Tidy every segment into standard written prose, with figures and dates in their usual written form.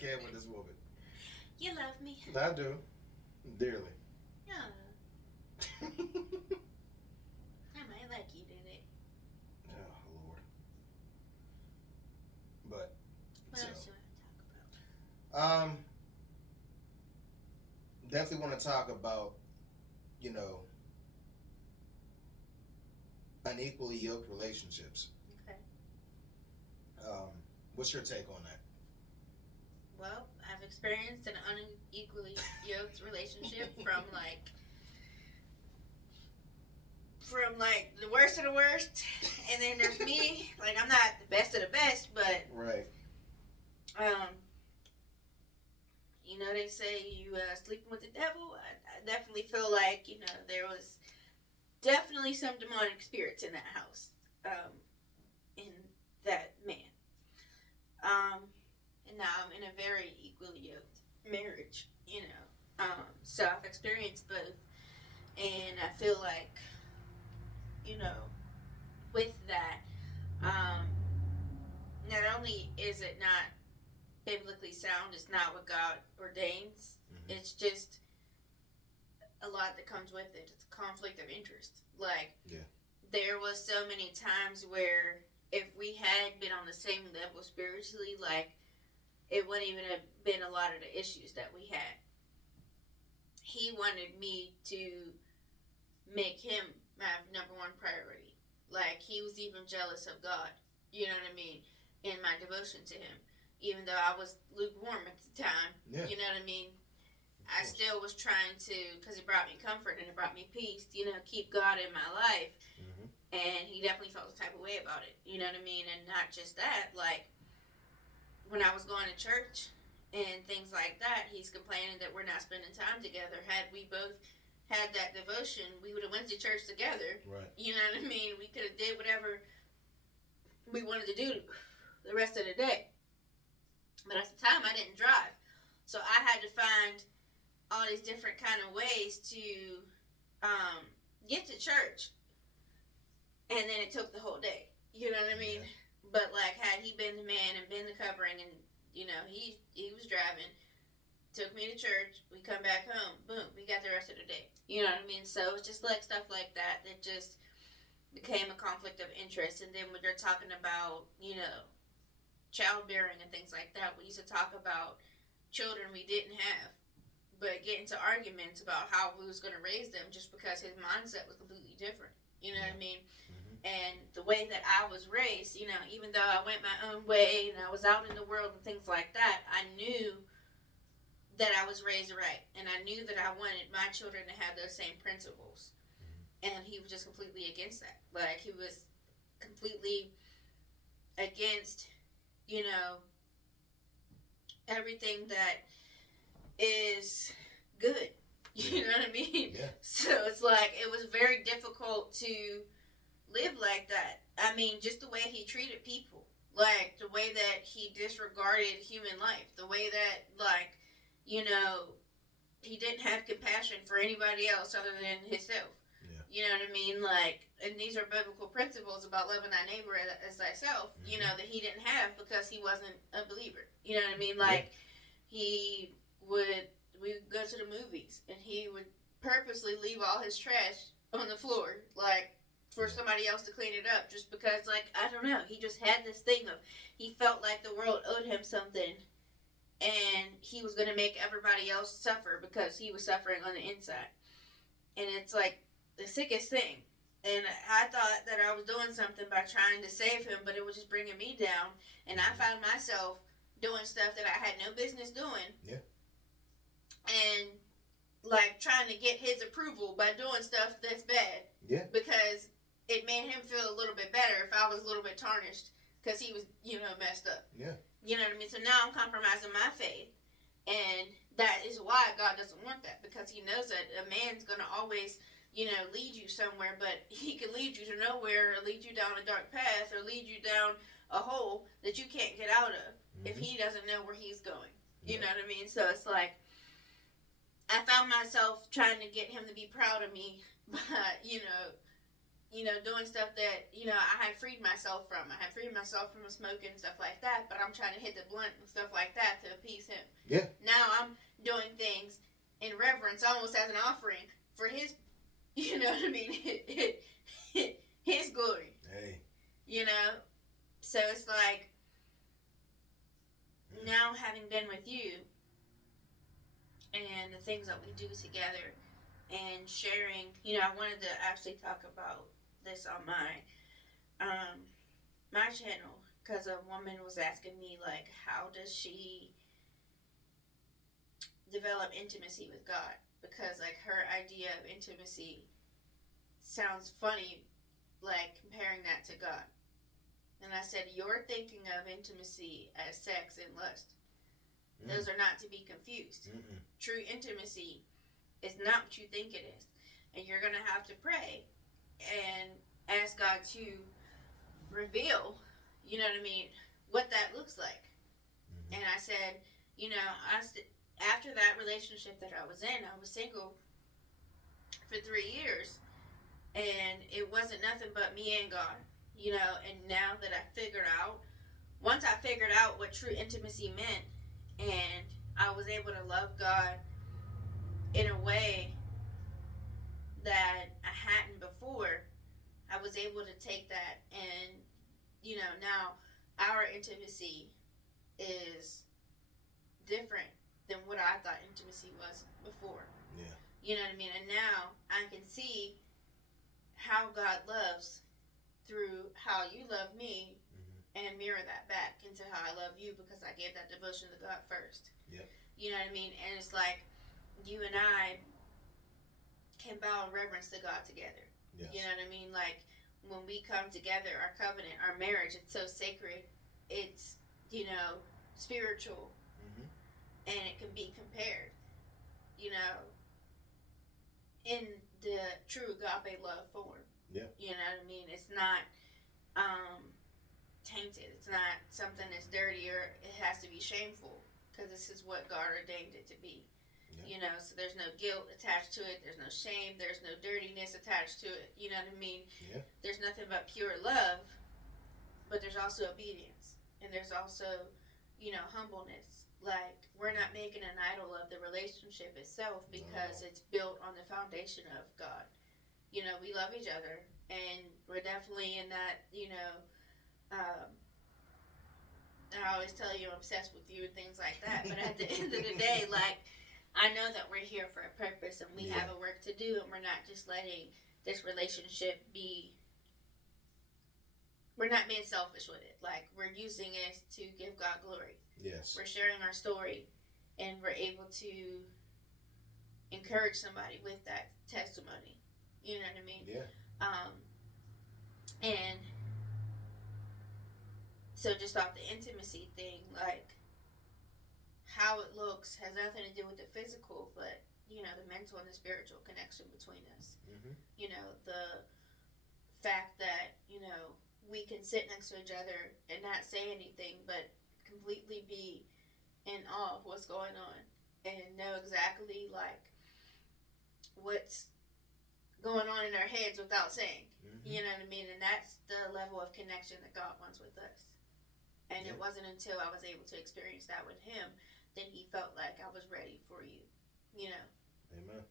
can with this woman. You love me. I do. Dearly. Yeah. I might like you today. Oh, Lord. But, What so. else do you want to talk about? Um, definitely want to talk about, you know, unequally yoked relationships. Okay. Um, what's your take on that? Well, I've experienced an unequally yoked relationship from the worst of the worst, and then there's me. Like, I'm not the best of the best, but Right. um, they say you sleeping with the devil. I definitely feel like there was definitely some demonic spirits in that house, in that man. Um, and now I'm in a very equally yoked marriage. So I've experienced both, and I feel like you know with that, um, not only is it not biblically sound, it's not what God ordains. Mm-hmm. It's just a lot that comes with it. It's a conflict of interest. Like, yeah. There was so many times where if we had been on the same level spiritually, like, it wouldn't even have been a lot of the issues that we had. He wanted me to make him my number one priority. Like, he was even jealous of God, you know what I mean, in my devotion to him. Even though I was lukewarm at the time, yeah. you know what I mean? I still was trying to, because it brought me comfort and it brought me peace, keep God in my life. Mm-hmm. And he definitely felt the type of way about it, you know what I mean? And not just that, like, when I was going to church and things like that, he's complaining that we're not spending time together. Had we both had that devotion, we would have went to church together. Right. You know what I mean? We could have did whatever we wanted to do the rest of the day. But at the time, I didn't drive. So I had to find all these different kind of ways to get to church, and then it took the whole day. You know what I mean? Yeah. But like, had he been the man and been the covering, and he was driving, took me to church, we come back home, boom, we got the rest of the day. You know what I mean? So it's just like stuff like that that just became a conflict of interest. And then when you're talking about childbearing and things like that, we used to talk about children we didn't have, but get into arguments about how we was going to raise them just because his mindset was completely different. You know what I mean? Mm-hmm. And the way that I was raised, even though I went my own way and I was out in the world and things like that, I knew that I was raised right. And I knew that I wanted my children to have those same principles. Mm-hmm. And he was just completely against that. Like, he was completely against, everything that is good. You know what I mean? Yeah. So it's like, it was very difficult to live like that. I mean, just the way he treated people. Like, the way that he disregarded human life. The way that, like, he didn't have compassion for anybody else other than himself. Yeah. You know what I mean? Like, and these are biblical principles about loving thy neighbor as thyself, mm-hmm. That he didn't have because he wasn't a believer. You know what I mean? Like, yeah. We would go to the movies, and he would purposely leave all his trash on the floor, like, for somebody else to clean it up, just because, like, I don't know, he just had this thing of, he felt like the world owed him something, and he was going to make everybody else suffer because he was suffering on the inside. And it's, like, the sickest thing. And I thought that I was doing something by trying to save him, but it was just bringing me down, and I found myself doing stuff that I had no business doing. Yeah. And, like, trying to get his approval by doing stuff that's bad. Yeah. Because it made him feel a little bit better if I was a little bit tarnished because he was, messed up. Yeah. You know what I mean? So now I'm compromising my faith. And that is why God doesn't want that, because he knows that a man's going to always, lead you somewhere, but he can lead you to nowhere, or lead you down a dark path, or lead you down a hole that you can't get out of, mm-hmm. if he doesn't know where he's going. You know what I mean? So it's like, I found myself trying to get him to be proud of me by, doing stuff that, I had freed myself from. I had freed myself from smoking and stuff like that, but I'm trying to hit the blunt and stuff like that to appease him. Yeah. Now I'm doing things in reverence, almost as an offering for his, you know what I mean, his glory. Hey. You know, so it's like now having been with you and the things that we do together and sharing, you know, I wanted to actually talk about this on um my channel because a woman was asking me like how does she develop intimacy with God, because like her idea of intimacy sounds funny, like comparing that to God. And I said, you're thinking of intimacy as sex and lust. Those are not to be confused. True intimacy is not what you think it is. And you're going to have to pray and ask God to reveal, you know what I mean, what that looks like. And I said, you know, after that relationship that I was in, I was single for 3 years. And it wasn't nothing but me and God, you know. And now that once I figured out what true intimacy meant, and I was able to love God in a way that I hadn't before, I was able to take that and, you know, now our intimacy is different than what I thought intimacy was before. Yeah. You know what I mean? And now I can see how God loves through how you love me, and mirror that back into how I love you, because I gave that devotion to God first. Yep. You know what I mean? And it's like you and I can bow in reverence to God together. Yes. You know what I mean? Like when we come together, our covenant, our marriage, it's so sacred. It's, you know, spiritual, and it can be compared, you know, in the true agape love form. Yeah. You know what I mean? It's not tainted. It's not something that's dirty or it has to be shameful, because this is what God ordained it to be. Yeah. You know, so there's no guilt attached to it. There's no shame. There's no dirtiness attached to it. You know what I mean? Yeah. There's nothing but pure love, but there's also obedience. And there's also, you know, humbleness. Like, we're not making an idol of the relationship itself, because it's built on the foundation of God. You know, we love each other, and we're definitely in that, you know, I always tell you I'm obsessed with you and things like that. But at the end of the day, like, I know that we're here for a purpose, and we have a work to do, and we're not just letting this relationship be. We're not being selfish with it. Like, we're using it to give God glory. Yes. We're sharing our story, and we're able to encourage somebody with that testimony. You know what I mean? Yeah. And so just off the intimacy thing, like, how it looks has nothing to do with the physical, but, you know, the mental and the spiritual connection between us. You know, the fact that, you know, we can sit next to each other and not say anything, but completely be in awe of what's going on and know exactly, like, what's going on in our heads without saying. You know what I mean? And that's the level of connection that God wants with us. And it wasn't until I was able to experience that with him that he felt like I was ready for you. You know? Amen.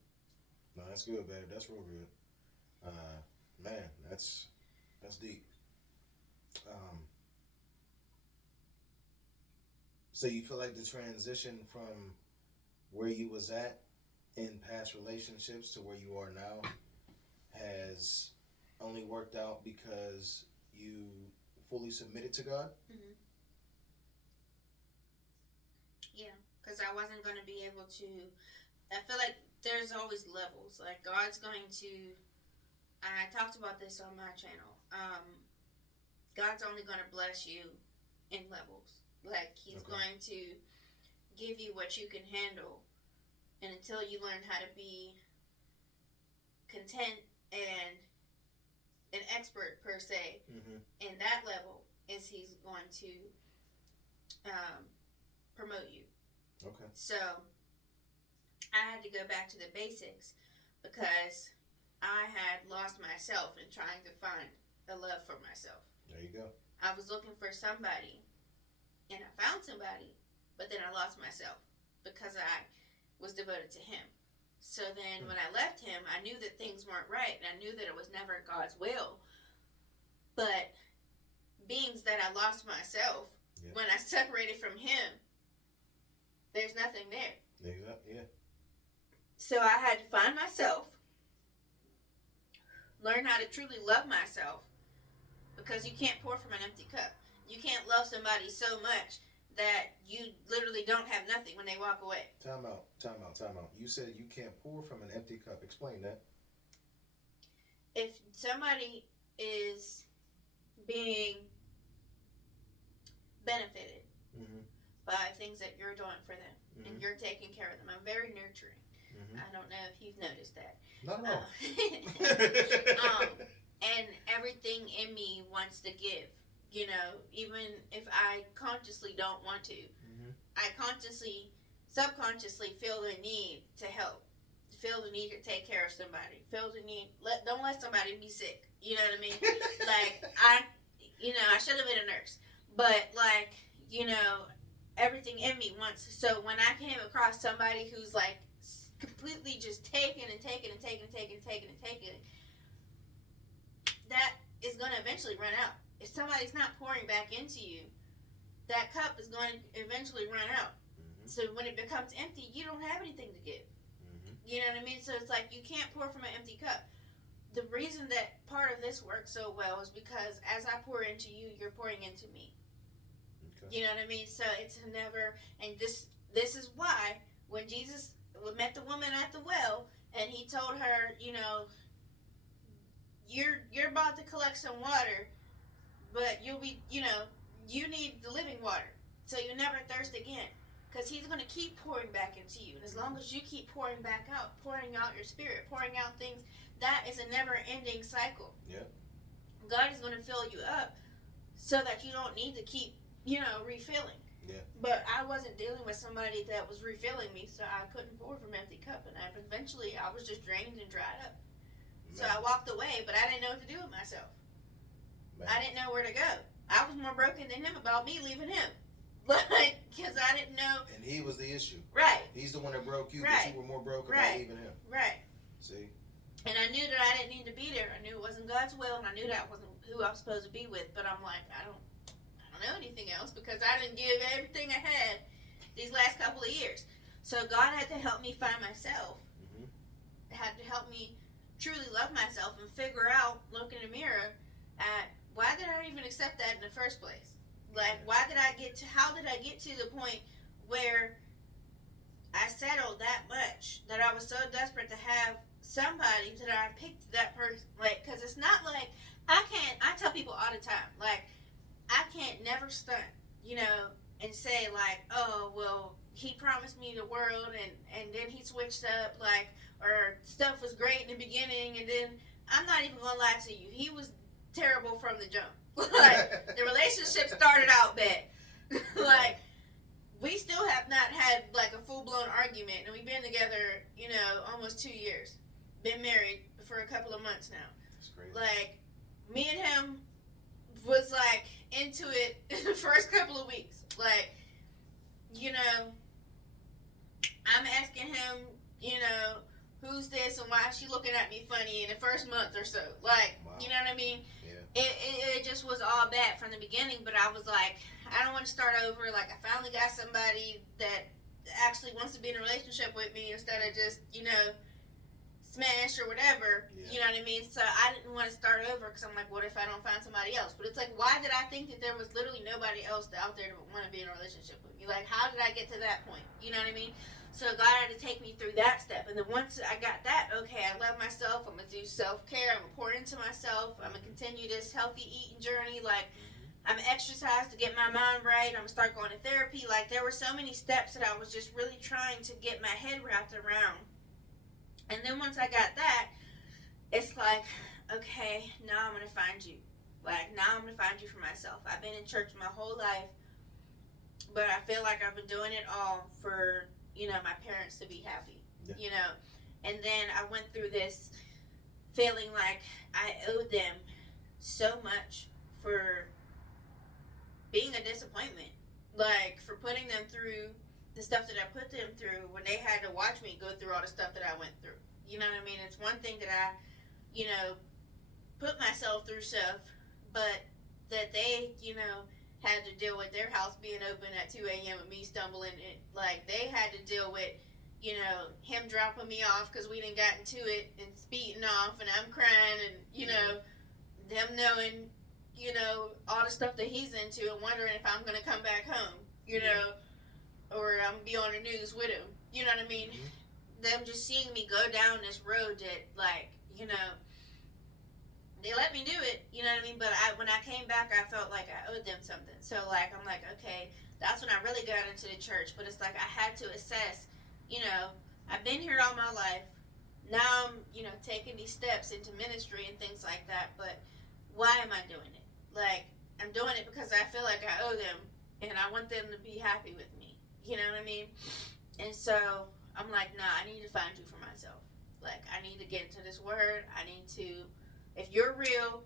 No, that's good, babe. That's real good. Man, that's deep. So you feel like the transition from where you was at in past relationships to where you are now has only worked out because you fully submitted to God? Yeah, because I wasn't going to be able to. I feel like there's always levels. Like, God's going to. I talked about this on my channel. God's only going to bless you in levels. Like, he's going to give you what you can handle. And until you learn how to be content and an expert, per se, in that level, is he's going to promote you. Okay. So, I had to go back to the basics, because I had lost myself in trying to find a love for myself. There you go. I was looking for somebody, and I found somebody, but then I lost myself. because I was devoted to him. So then when I left him, I knew that things weren't right, and I knew that it was never God's will. But being that I lost myself, when I separated from him, there's nothing there. Exactly. Yeah. So I had to find myself, learn how to truly love myself, because you can't pour from an empty cup. You can't love somebody so much that you literally don't have nothing when they walk away. Time out. You said you can't pour from an empty cup. Explain that. If somebody is being benefited by things that you're doing for them, and you're taking care of them, I'm very nurturing. I don't know if you've noticed that. Not at all. And everything in me wants to give. You know, even if I consciously don't want to, I subconsciously feel the need to help, feel the need to take care of somebody, feel the need, don't let somebody be sick. You know what I mean? Like, I should have been a nurse, but like, everything in me wants. So when I came across somebody who's like completely just taking, that is going to eventually run out. If somebody's not pouring back into you, that cup is going to eventually run out. So when it becomes empty, you don't have anything to give. You know what I mean? So it's like you can't pour from an empty cup. The reason that part of this works so well is because as I pour into you, you're pouring into me. Okay. You know what I mean? So it's never, and this is why when Jesus met the woman at the well and he told her, you're about to collect some water, but you'll be, you need the living water, so you never thirst again, because he's going to keep pouring back into you. And as long as you keep pouring back out, pouring out your spirit, pouring out things, that is a never-ending cycle. Yeah. God is going to fill you up so that you don't need to keep, refilling. Yeah. But I wasn't dealing with somebody that was refilling me, so I couldn't pour from an empty cup, and eventually I was just drained and dried up. Man. So I walked away, but I didn't know what to do with myself. Man. I didn't know where to go. I was more broken than him about me leaving him. Like, because I didn't know. And he was the issue. Right. He's the one that broke you, right. but you were more broken by leaving him. Right. See? And I knew that I didn't need to be there. I knew it wasn't God's will, and I knew that wasn't who I was supposed to be with. But I'm like, I don't know anything else, because I didn't give everything I had these last couple of years. So God had to help me find myself. Had to help me truly love myself and figure out, look in the mirror at, why did I even accept that in the first place? Like, how did I get to the point where I settled that much, that I was so desperate to have somebody that I picked that person? Like, because it's not like, I tell people all the time, like, I can't never stunt, and say like, oh, well, he promised me the world and then he switched up, like, or stuff was great in the beginning, and then, I'm not even gonna lie to you, he was terrible from the jump. Like, the relationship started out bad. Like, we still have not had like a full-blown argument, and we've been together, almost 2 years. Been married for a couple of months now. That's great. Like, me and him was like into it in the first couple of weeks. Like, I'm asking him, who's this and why is she looking at me funny in the first month or so. Like, wow. You know what I mean? Yeah. It just was all bad from the beginning, but I was like, I don't want to start over. Like, I finally got somebody that actually wants to be in a relationship with me instead of just, smash or whatever. Yeah. You know what I mean? So I didn't want to start over, because I'm like, what if I don't find somebody else? But it's like, why did I think that there was literally nobody else out there that would want to be in a relationship with me? Like, how did I get to that point? You know what I mean? So God had to take me through that step. And then once I got that, okay, I love myself. I'm going to do self-care. I'm going to pour into myself. I'm going to continue this healthy eating journey. Like, I'm exercise to get my mind right. I'm going to start going to therapy. Like, there were so many steps that I was just really trying to get my head wrapped around. And then once I got that, it's like, okay, now I'm going to find you. Like, now I'm going to find you for myself. I've been in church my whole life, but I feel like I've been doing it all for, my parents to be happy, And then I went through this feeling like I owed them so much for being a disappointment. Like, for putting them through the stuff that I put them through when they had to watch me go through all the stuff that I went through. You know what I mean? It's one thing that I, put myself through stuff, but that they, had to deal with their house being open at 2 a.m. and me stumbling in. Like, they had to deal with, him dropping me off because we didn't got into it and speeding off and I'm crying and, them knowing, all the stuff that he's into and wondering if I'm going to come back home, or I'm going to be on the news with him. You know what I mean? Them just seeing me go down this road that, like, they let me do it, you know what I mean? But when I came back, I felt like I owed them something. So, like, I'm like, okay, that's when I really got into the church. But it's like I had to assess, I've been here all my life. Now I'm, taking these steps into ministry and things like that. But why am I doing it? Like, I'm doing it because I feel like I owe them. And I want them to be happy with me. You know what I mean? And so I'm like, nah, I need to find you for myself. Like, I need to get into this word. I need to... If you're real,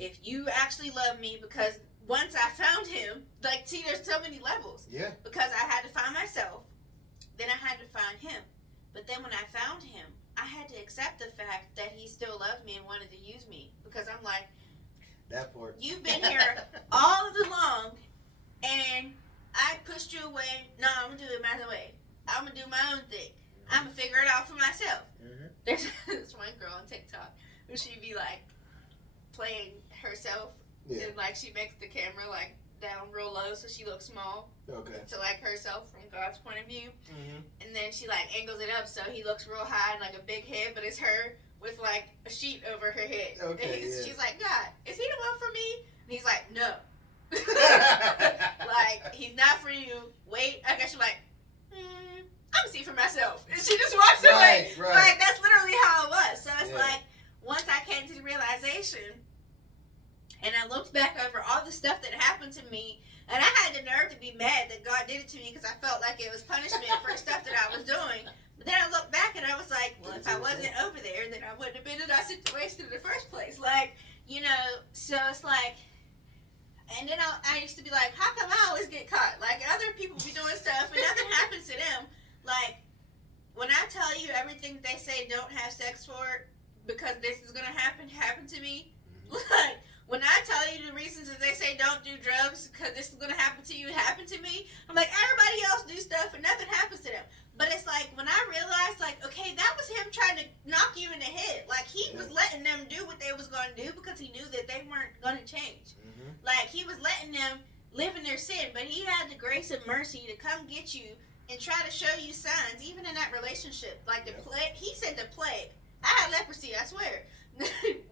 if you actually love me, because once I found him, like, see, there's so many levels. Yeah. Because I had to find myself, then I had to find him. But then when I found him, I had to accept the fact that he still loved me and wanted to use me. Because I'm like, that part. You've been here all along, and I pushed you away. No, I'm going to do it my way. I'm going to do my own thing. I'm going to figure it out for myself. Mm-hmm. There's this one girl on TikTok. She'd be like playing herself, and like she makes the camera like down real low so she looks small. Okay. To like herself from God's point of view, and then she like angles it up so he looks real high and like a big head, but it's her with like a sheet over her head. Okay. And she's like, God, is he the one for me? And he's like, no. Like, he's not for you. Wait, I guess you're like, I'm gonna see for myself, and she just walks away. Right. Like, that's literally how it was. So it's like. Once I came to the realization and I looked back over all the stuff that happened to me, and I had the nerve to be mad that God did it to me because I felt like it was punishment for the stuff that I was doing. But then I looked back and I was like, well, if I wasn't over there, then I wouldn't have been in that situation in the first place. Like, so it's like, and then I used to be like, how come I always get caught? Like, other people be doing stuff and nothing happens to them. Like, when I tell you everything they say don't have sex for, because this is going to happen to me. Like, when I tell you the reasons that they say don't do drugs because this is going to happen to you, happen to me, I'm like, everybody else do stuff and nothing happens to them. But it's like, when I realized, like, okay, that was him trying to knock you in the head. Like, he was letting them do what they was going to do because he knew that they weren't going to change. Like, he was letting them live in their sin, but he had the grace and mercy to come get you and try to show you signs, even in that relationship. Like, the plague, he said the plague. I had leprosy, I swear.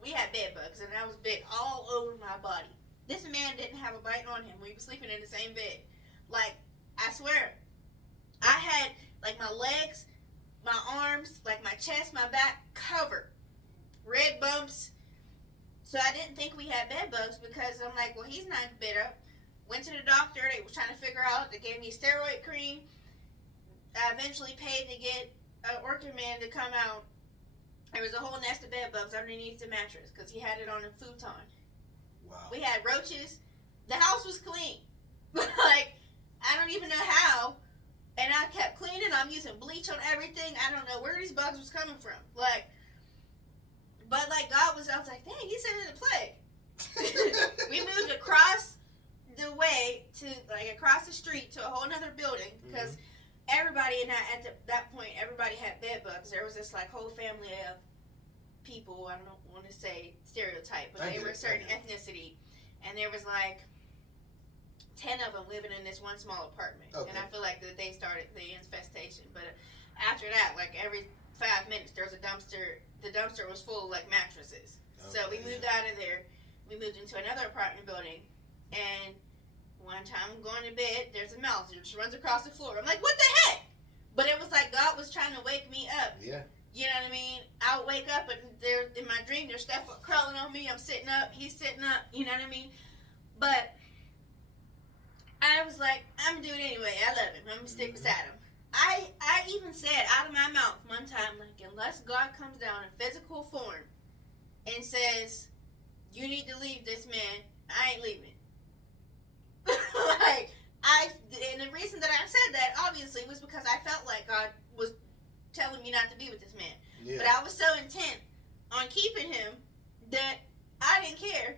We had bed bugs, and I was bit all over my body. This man didn't have a bite on him. We were sleeping in the same bed. Like, I swear. I had, like, my legs, my arms, like, my chest, my back covered. Red bumps. So I didn't think we had bed bugs because I'm like, well, he's not bit up. Went to the doctor. They were trying to figure out. They gave me steroid cream. I eventually paid to get an orchid man to come out. There was a whole nest of bed bugs underneath the mattress because he had it on a futon. Wow. We had roaches. The house was clean. Like, I don't even know how. And I kept cleaning. I'm using bleach on everything. I don't know where these bugs was coming from. Like, but like God was, I was like, dang, he sent in the plague. We moved across the way to, like, across the street to a whole nother building because everybody in that, at that point, everybody had bed bugs. There was this, like, whole family of people, I don't want to say stereotype, but they were a certain ethnicity. And there was, like, 10 of them living in this one small apartment. Okay. And I feel like that they started the infestation. But after that, like, every 5 minutes, there was a dumpster. The dumpster was full of, like, mattresses. Okay. So we moved out of there. We moved into another apartment building. And one time I'm going to bed, there's a mouse. It just runs across the floor. I'm like, what the heck? But it was like God was trying to wake me up. Yeah. You know what I mean? I would wake up and there in my dream, there's stuff crawling on me. I'm sitting up. He's sitting up. You know what I mean? But I was like, I'm going to do it anyway. I love him. I'm going to stick beside him. I even said out of my mouth one time, like, unless God comes down in physical form and says, you need to leave this man, I ain't leaving. Like, I and the reason that I said that obviously was because I felt like God was telling me not to be with this man. Yeah. But I was so intent on keeping him that I didn't care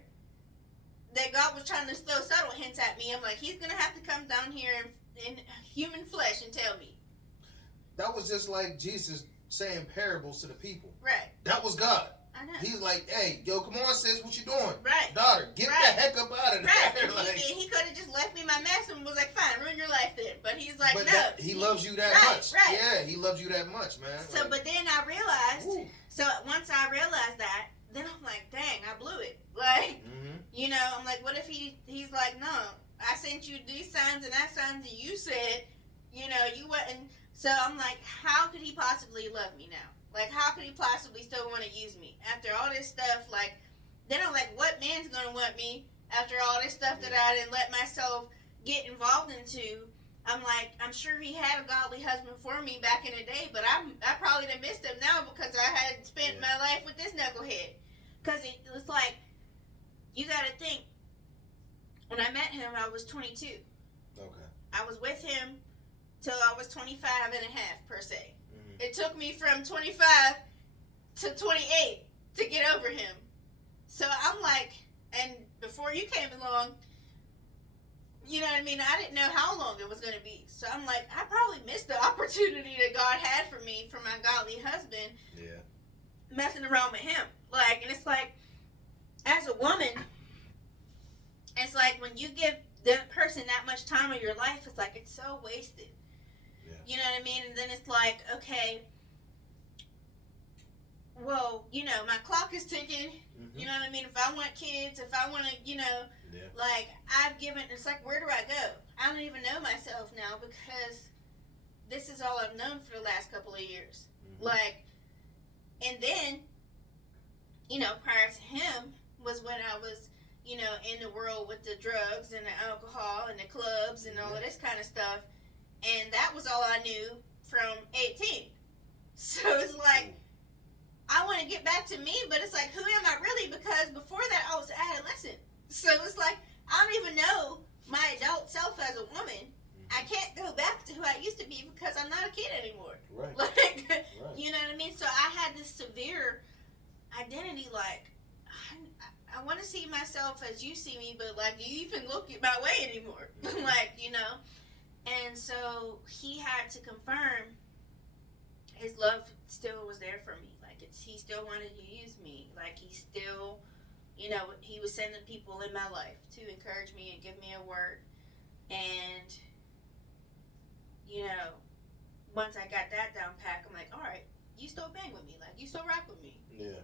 that God was trying to throw subtle hints at me. I'm like, he's gonna have to come down here in human flesh and tell me. That was just like Jesus saying parables to the people. Right. That was God. I know. He's like, hey, yo, come on, sis, what you doing? Right. Daughter, get Right. the heck up out of there. Right. Like, he could have just left me my mess and was like, fine, ruin your life then. But he's like, but no. He loves you that right, much. Right. Yeah, he loves you that much, man. So, like, but then I realized, ooh. so once I realized that, then I'm like, dang, I blew it. Like, you know, I'm like, what if he's like, no, I sent you these signs and that signs and you said, you know, you wouldn't. So I'm like, how could he possibly love me now? Like, how could he possibly still want to use me? After all this stuff, like, then I'm like, what man's going to want me after all this stuff that I didn't let myself get involved into? I'm like, I'm sure he had a godly husband for me back in the day, but I probably done missed him now because I had spent my life with this knucklehead. Because it was like, you got to think, when I met him, I was 22. Okay. I was with him till I was 25 and a half, per se. It took me from 25 to 28 to get over him. So I'm like, and before you came along, you know what I mean? I didn't know how long it was going to be. So I'm like, I probably missed the opportunity that God had for me, for my godly husband. Yeah. Messing around with him. Like, and it's like, as a woman, it's like when you give the person that much time of your life, it's like, it's so wasted. Yeah. You know what I mean? And then it's like, okay, well, you know, my clock is ticking. You know what I mean? If I want kids, if I want to, you know, like, I've given, it's like, where do I go? I don't even know myself now because this is all I've known for the last couple of years. Like, and then, you know, prior to him was when I was, you know, in the world with the drugs and the alcohol and the clubs and all of this kind of stuff. And that was all I knew from 18. So it's like, I want to get back to me, but it's like, who am I really? Because before that, I was adolescent. So it's like, I don't even know my adult self as a woman. I can't go back to who I used to be because I'm not a kid anymore. Right. Like, right. You know what I mean? So I had this severe identity, like, I want to see myself as you see me, but like, do you even look at my way anymore? Like, you know? And so he had to confirm his love still was there for me. Like, he still wanted to use me. Like, he still, you know, he was sending people in my life to encourage me and give me a word. And, you know, once I got that down pat, I'm like, all right, you still bang with me. Like, you still rock with me. Yeah.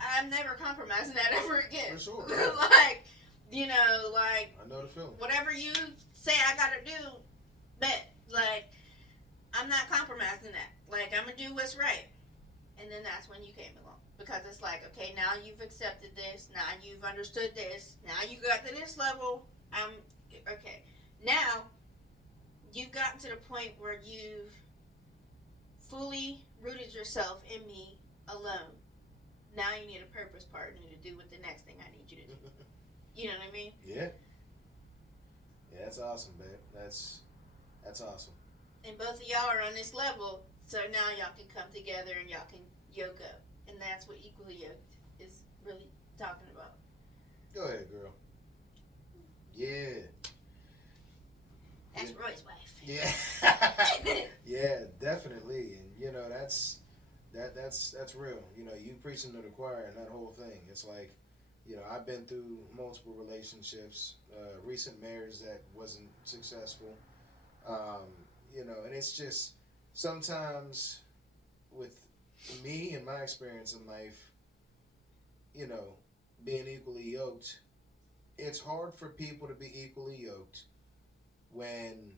I'm never compromising that ever again. For sure. Like, you know, like, I know the feeling. whatever you say I gotta do, bet. Like, I'm not compromising that. Like, I'm gonna do what's right. And then that's when you came along. Because it's like, okay, now you've accepted this. Now you've understood this. Now you got to this level. Okay. Now, you've gotten to the point where you've fully rooted yourself in me alone. Now you need a purpose partner to do with the next thing I need you to do. You know what I mean? Yeah. Yeah, that's awesome, babe. That's awesome. And both of y'all are on this level, so now y'all can come together and y'all can yoke up. And that's what Equally Yoked is really talking about. Go ahead, girl. Yeah. That's Roy's wife. Yeah. Yeah, definitely. And you know, that's real. You know, you preaching to the choir and that whole thing. It's like, you know, I've been through multiple relationships, recent marriage that wasn't successful. You know, and it's just sometimes with me and my experience in life, you know, being equally yoked, it's hard for people to be equally yoked when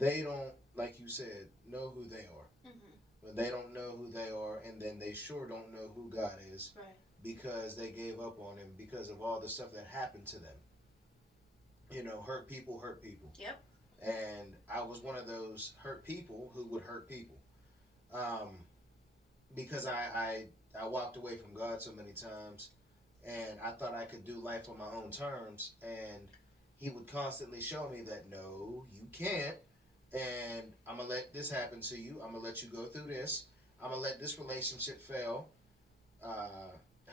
they don't, like you said, know who they are. When they don't know who they are, and then they sure don't know who God is, right? Because they gave up on him because of all the stuff that happened to them. You know, hurt people hurt people. Yep. And I was one of those hurt people who would hurt people. Because I walked away from God so many times, and I thought I could do life on my own terms, and he would constantly show me that no, you can't, and I'm gonna let this happen to you. I'm gonna let you go through this. I'm gonna let this relationship fail,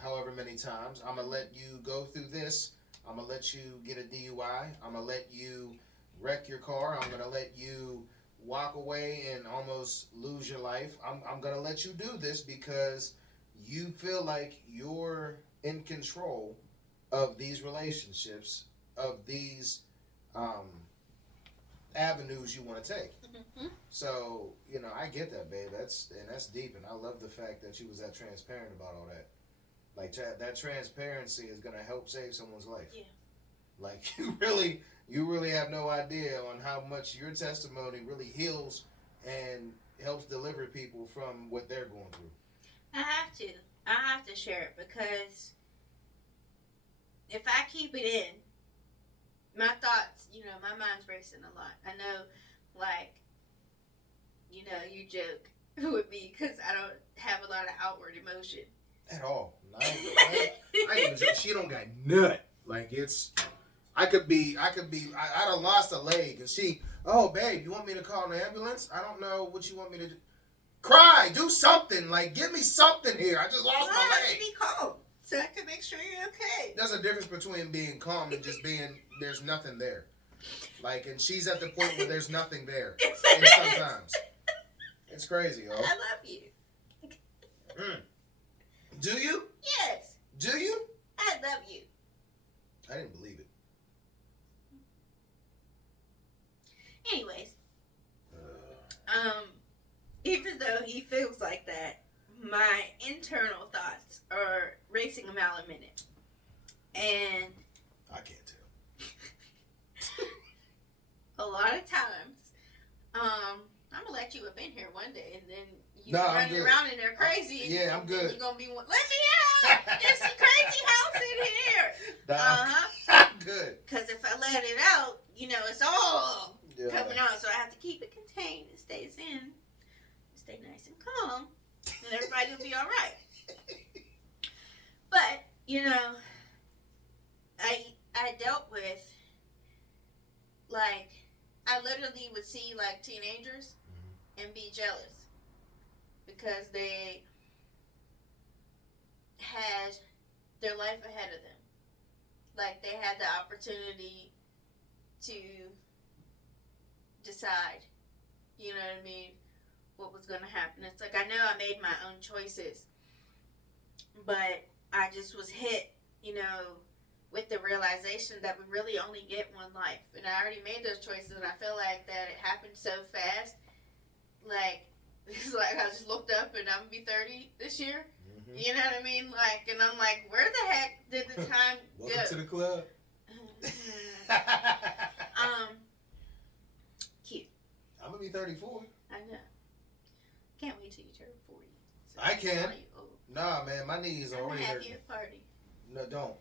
however many times. I'm gonna let you go through this. I'm gonna let you get a DUI. I'm gonna let you wreck your car. I'm gonna let you walk away and almost lose your life. I'm gonna let you do this because you feel like you're in control of these relationships, of these um, avenues you want to take. Mm-hmm. So I get that, babe. That's deep, and I love the fact that you was that transparent about all that. Like that transparency is gonna help save someone's life. Yeah. Like you really have no idea on how much your testimony really heals and helps deliver people from what they're going through. I have to share it because if I keep it in, my thoughts, my mind's racing a lot. I know, like, you joke with me because I don't have a lot of outward emotion. At all. I ain't even, she don't got nut. Like I'd have lost a leg and oh babe, you want me to call an ambulance? I don't know what you want me to do. Cry, do something. Like, give me something here. I just lost my leg. Be calm so I can make sure you're okay. There's a difference between being calm and just being there's nothing there. Like, and she's at the point where there's nothing there. And sometimes it's crazy, yo. I love you. Do you? Yes. Do you? I love you. I didn't believe it. Anyways, even though he feels like that, my internal thoughts are racing a mile a minute, and I can't tell. a lot of times, I'm gonna let you up in here one day, and then you running around in there crazy. Yeah, I'm good. You're gonna be let me out. There's a crazy house in here. I'm good. Because if I let it out, it's all coming out. So I have to keep it contained. It stays in. Stay nice and calm, and everybody will be all right. But I dealt with, like, I literally would see like teenagers and be jealous because they had their life ahead of them. Like, they had the opportunity to decide, you know what I mean, what was going to happen. It's like, I know I made my own choices, but I just was hit, with the realization that we really only get one life. And I already made those choices, and I feel like that it happened so fast. Like, it's like I just looked up and I'm going to be 30 this year. Mm-hmm. You know what I mean? Like, and I'm like, where the heck did the time go? Welcome to the club. Cute. I'm going to be 34. I know. Can't wait till you turn 40. So I can. Nah, man, my knees are already hurting. Have your party. No, don't.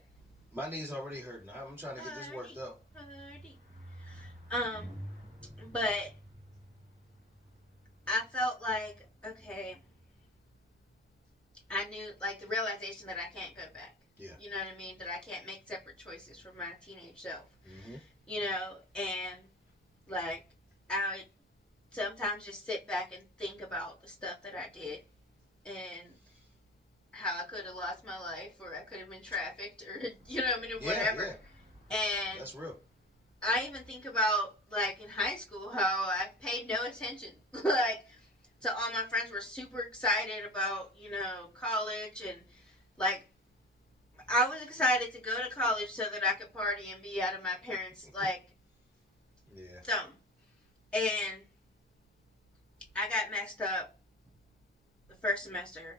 My knees already hurting. I'm trying to get this worked up. But I felt like, okay, I knew, like, the realization that I can't go back. Yeah. You know what I mean? That I can't make separate choices from my teenage self. Mm-hmm. And, like, I would sometimes just sit back and think about the stuff that I did and how I could have lost my life, or I could have been trafficked, or, whatever. Yeah. And that's real. I even think about, like, in high school, how I paid no attention. Like, so all my friends were super excited about, college, and, like, I was excited to go to college so that I could party and be out of my parents', like, thumb. And I got messed up the first semester.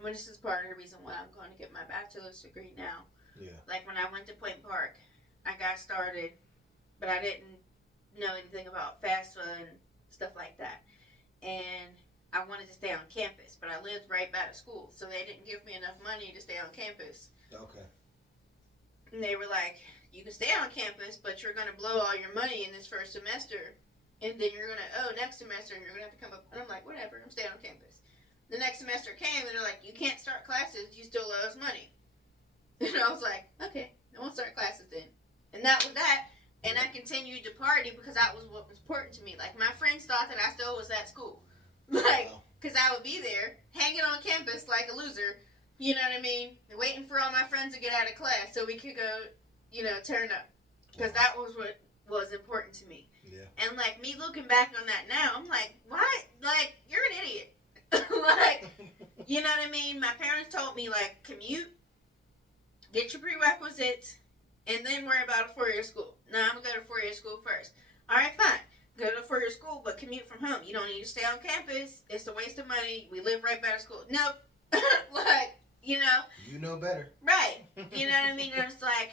When this is part of the reason why I'm going to get my bachelor's degree now. Yeah. Like, when I went to Point Park, I got started, but I didn't know anything about FAFSA and stuff like that. And I wanted to stay on campus, but I lived right by the school, so they didn't give me enough money to stay on campus. Okay. And they were like, you can stay on campus, but you're going to blow all your money in this first semester, and then you're going to owe next semester, and you're going to have to come up. And I'm like, whatever, I'm staying on campus. The next semester came, and they're like, you can't start classes, you still owe us money. And I was like, okay. I won't start classes then. And that was that. And I continued to party because that was what was important to me. Like, my friends thought that I still was at school. Like, because I would be there, hanging on campus like a loser, you know what I mean? Waiting for all my friends to get out of class so we could go, turn up. Because that was what was important to me. Yeah. And, like, me looking back on that now, I'm like, what? Like, you're an idiot. Like, you know what I mean? My parents told me, like, commute, get your prerequisites, and then worry about a 4-year school. No, I'm going to go to 4-year school first. All right, fine. Go to 4-year school, but commute from home. You don't need to stay on campus. It's a waste of money. We live right by the school. Nope. Like, You know better. Right. You know what I mean? And it's like,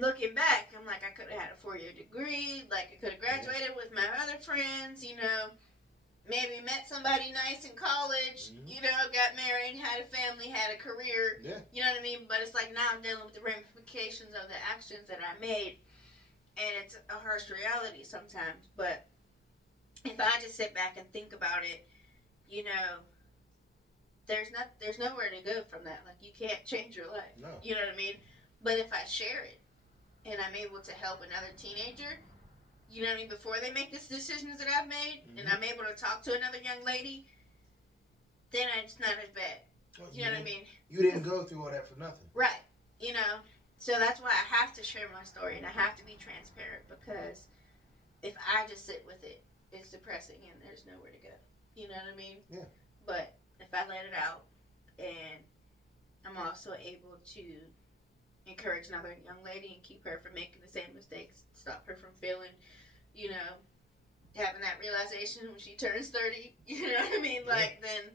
looking back, I'm like, I could have had a 4-year degree. Like, I could have graduated with my other friends, maybe met somebody nice in college, got married, had a family, had a career. Yeah. You know what I mean? But it's like now I'm dealing with the ramifications of the actions that I made. And it's a harsh reality sometimes. But if I just sit back and think about it, there's nowhere to go from that. Like, you can't change your life. No. You know what I mean? But if I share it and I'm able to help another teenager, you know what I mean, before they make these decisions that I've made, and I'm able to talk to another young lady, then it's not as bad. Well, You know what I mean? You didn't go through all that for nothing. Right. So that's why I have to share my story, and I have to be transparent, because if I just sit with it, it's depressing and there's nowhere to go. You know what I mean? Yeah. But if I let it out, and I'm also able to encourage another young lady and keep her from making the same mistakes, stop her from feeling, having that realization when she turns 30, you know what I mean? Like, then,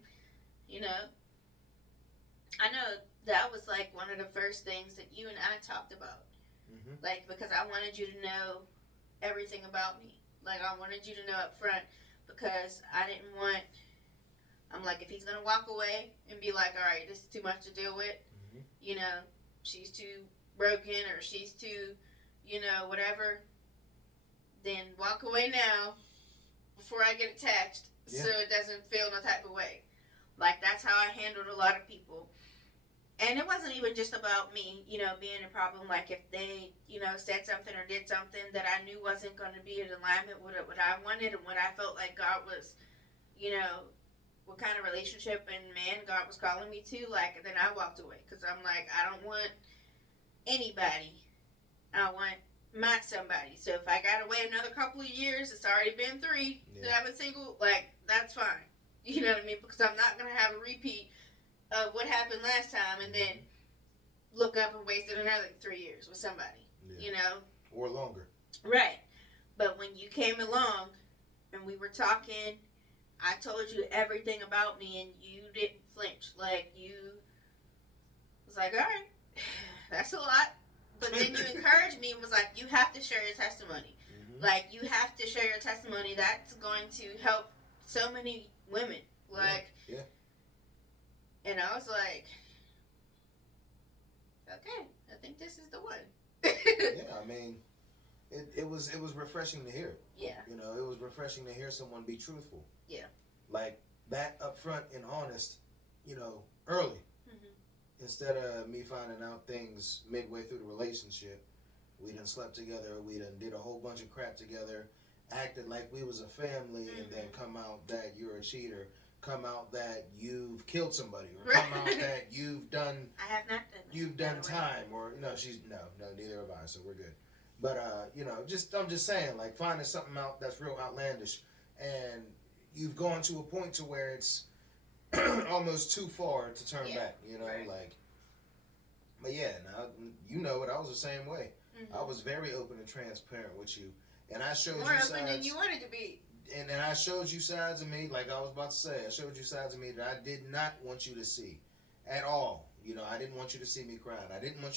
I know that was like one of the first things that you and I talked about. Mm-hmm. Like, because I wanted you to know everything about me. Like, I wanted you to know up front, because I didn't want, I'm like, if he's going to walk away and be like, all right, this is too much to deal with, she's too broken, or she's too, whatever, then walk away now before I get attached, so it doesn't feel no type of way. Like, that's how I handled a lot of people. And it wasn't even just about me, being a problem. Like, if they, said something or did something that I knew wasn't going to be in alignment with what I wanted and what I felt like God was, what kind of relationship and man God was calling me to, like, then I walked away. Because I'm like, I don't want anybody. I want my somebody. So if I got to wait another couple of years, it's already been 3 that I've been single, like, that's fine. You know what I mean? Because I'm not going to have a repeat of what happened last time and then look up and wasted another 3 years with somebody, Or longer. Right. But when you came along and we were talking, I told you everything about me and you didn't flinch. Like, you was like, all right, that's a lot. But then you encouraged me and was like, you have to share your testimony. Mm-hmm. Like, you have to share your testimony. That's going to help so many women. Like, yeah. And I was like, okay, I think this is the one. Yeah, I mean, it was refreshing to hear. Yeah. It was refreshing to hear someone be truthful. Yeah. Like, that upfront and honest, early. Mm-hmm. Instead of me finding out things midway through the relationship. We done slept together, we done did a whole bunch of crap together, acted like we was a family, and then come out that you're a cheater. Come out that you've killed somebody, or come out that you've done. I have not done that. You've done time, or no, neither have I. So we're good. But I'm just saying, like, finding something out that's real outlandish, and you've gone to a point to where it's almost too far to turn back. Right. Like. But yeah, now you know it. I was the same way. Mm-hmm. I was very open and transparent with you, and I showed more you open sides. Than you wanted to be. And I showed you sides of me, like I was about to say, I showed you sides of me that I did not want you to see at all. I didn't want you to see me crying. I didn't want